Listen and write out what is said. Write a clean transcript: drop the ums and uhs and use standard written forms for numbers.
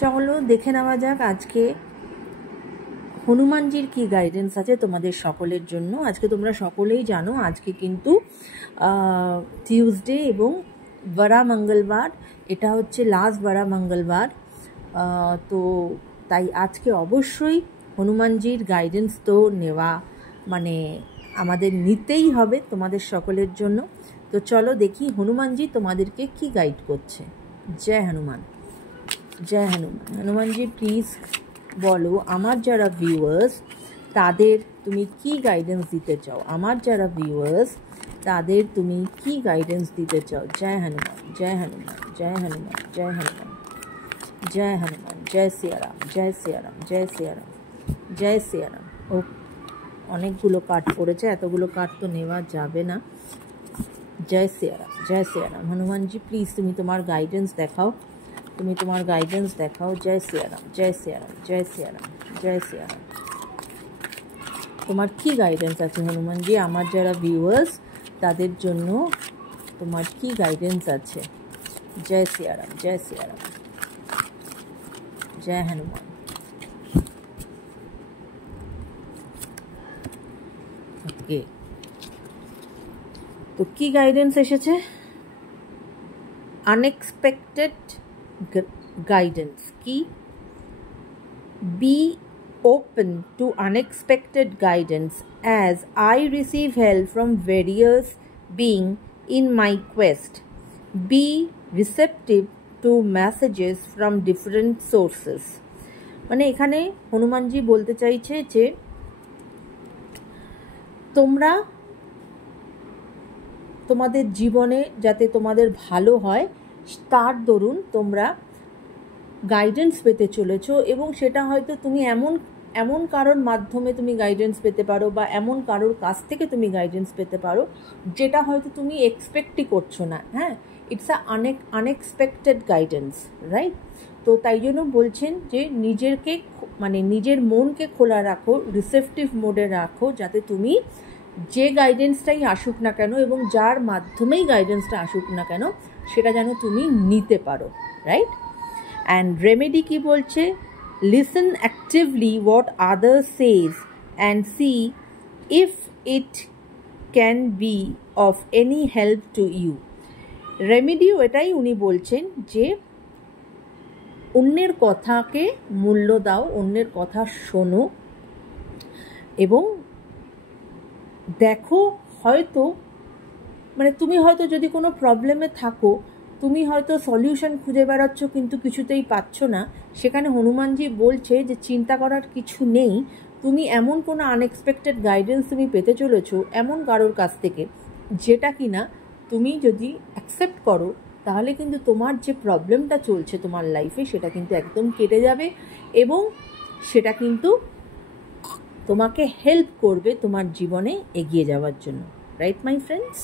চলো দেখে নেওয়া যাক আজকে হনুমানজির কি গাইডেন্স আছে তোমাদের সকলের জন্য। আজকে তোমরা সকলেই জানো আজকে কিন্তু টিউসডে এবং বড়া মঙ্গলবার, এটা হচ্ছে লাস্ট বড়া মঙ্গলবার। তো তাই আজকে অবশ্যই হনুমানজির গাইডেন্স তো নেওয়া মানে আমাদের নিতেই হবে তোমাদের সকলের জন্য। তো চলো দেখি হনুমানজি তোমাদেরকে কি গাইড করছে। জয় হনুমান, জয় হনুমান। হনুমানজি প্লিজ বলো আমার যারা ভিউয়ার্স তাদের তুমি কি গাইডেন্স দিতে চাও, আমার যারা ভিউয়ার্স তাদের তুমি কি গাইডেন্স দিতে চাও। জয় হনুমান, জয় হনুমান, জয় হনুমান, জয় হনুমান, জয় হনুমান, জয় সিয়ারাম, জয় সিয়ারাম, জয় সিয়ারাম, জয় সিয়ারাম। ও অনেকগুলো কার্ড পড়েছে, এতগুলো কার্ড তো নেওয়া যাবে না। জয় সিয়ারাম, জয় সিয়ারাম। হনুমানজি প্লিজ তুমি তোমার গাইডেন্স দেখাও, তুমি তোমার গাইডেন্স দেখাও। জয় সিয়ারাম, জয় সিয়ারাম, জয় সিয়ারাম, জয় সিয়ারাম। তোমার কি গাইডেন্স আছে হনুমানজি আমার যারা ভিউয়ার্স তাদের জন্য তোমার কি গাইডেন্স আছে। জয় সিয়ারাম, জয় সিয়ারাম, জয় হনুমান। ওকে, তো কি গাইডেন্স এসেছে? আনএক্সপেক্টেড গাইডেন্স কি? Be open to unexpected guidance as I receive help from various beings in my quest. Be receptive to messages from different sources. মানে এখানে হনুমানজি বলতে চাইছে যে তোমরা তোমাদের জীবনে যাতে তোমাদের ভালো হয় তার দরুন তোমরা গাইডেন্স পেতে চলেছো, এবং সেটা হয়তো তুমি এমন কারোর মাধ্যমে তুমি গাইডেন্স পেতে পারো বা এমন কারোর কাছ থেকে তুমি গাইডেন্স পেতে পারো যেটা হয়তো তুমি এক্সপেক্টই করছো না। হ্যাঁ, ইটস আনএক্সপেক্টেড গাইডেন্স, রাইট? তো তাই জন্য বলছেন যে নিজের মনকে খোলা রাখো, রিসেপটিভ মোডে রাখো, যাতে তুমি যে গাইডেন্সটাই আসুক না কেন এবং যার মাধ্যমেই গাইডেন্সটা আসুক না কেন সেটা যেন তুমি নিতে পারো, রাইট? And remedy কি বলছে? Listen actively what others says and see if it can be of any help to you. Remedy এটাই উনি বলছেন যে অন্যের কথাকে মূল্য দাও, অন্যের কথা শোনো এবং দেখো হয়তো তুমি হয়তো যদি কোনো প্রবলেমে থাকো, তুমি হয়তো সলিউশন খুঁজে বেড়াচ্ছ কিন্তু কিছুতেই পাচ্ছ না, সেখানে হনুমানজি বলছে যে চিন্তা করার কিছু নেই। তুমি এমন কোনো আনএক্সপেক্টেড গাইডেন্স তুমি পেতে চলেছো এমন কারোর কাছ থেকে যেটা কিনা তুমি যদি অ্যাকসেপ্ট করো তাহলে কিন্তু তোমার যে প্রবলেমটা চলছে তোমার লাইফে সেটা কিন্তু একদম কেটে যাবে এবং সেটা কিন্তু তোমাকে হেল্প করবে তোমার জীবনে এগিয়ে যাওয়ার জন্য, রাইট মাই ফ্রেন্ডস?